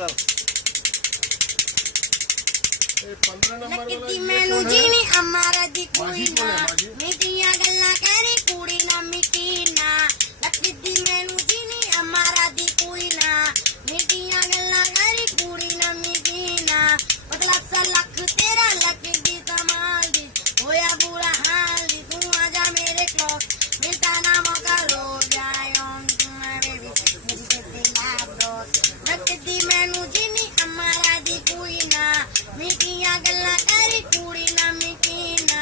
sir लकती मैनू जीनी हमारा दी कोई ना मीठिया गल्ला करे कुड़ी ना मिटी ना लकती मैनू जीनी हमारा दी कोई ना मीठिया गल्ला करे कुड़ी ना मिटी ना पतला सा लख तेरा लक दी कमाल दी होया बुरा हाल दी तू आजा मेरे क्लोज मिलता ना मौका रो जाए ऑन टू माय बेबी मुझे तेरे लाभ दोस्त लकती मैनू जीनी हमारा दी कोई ना मीठिया गल्ला करे कुड़ी ना मिटी ना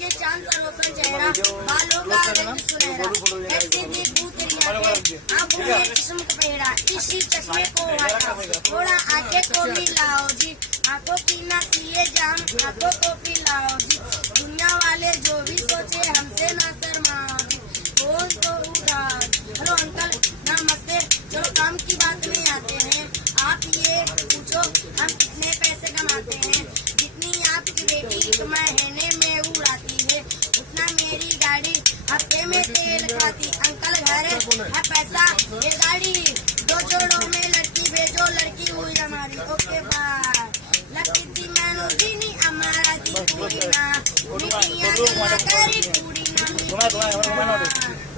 ये चांद सा रोशन चेहरा बालों का रंग सुनहरा ऐसे दी भूतरिया के आंखों में किस्म का पेड़ा इसी चश्मे को हटा थोड़ा आगे को मिलाओ जी आंखों की ना पिए जाम आंखों को पिलाओ जी दुनिया वाले जो भी सोचे हमसे ना शर्माओ जी फोन तो उठा हेलो अंकल नमस्ते चलो काम की बात में आते हैं आप ये पूछो हम कितने पैसे कमाते हैं जितनी आपकी बेटी एक महीने में उड़ाती है उतना मेरी गाड़ी हफ्ते में तेल खाती अंकल घर है पैसा ये गाड़ी दो जोड़ों में लड़की भेजो लड़की हुई हमारी ओके बाय लकती मैनू जीनी हमारा दी पूरी ना मिठिया गल्ला करे पूरी ना मिठी ना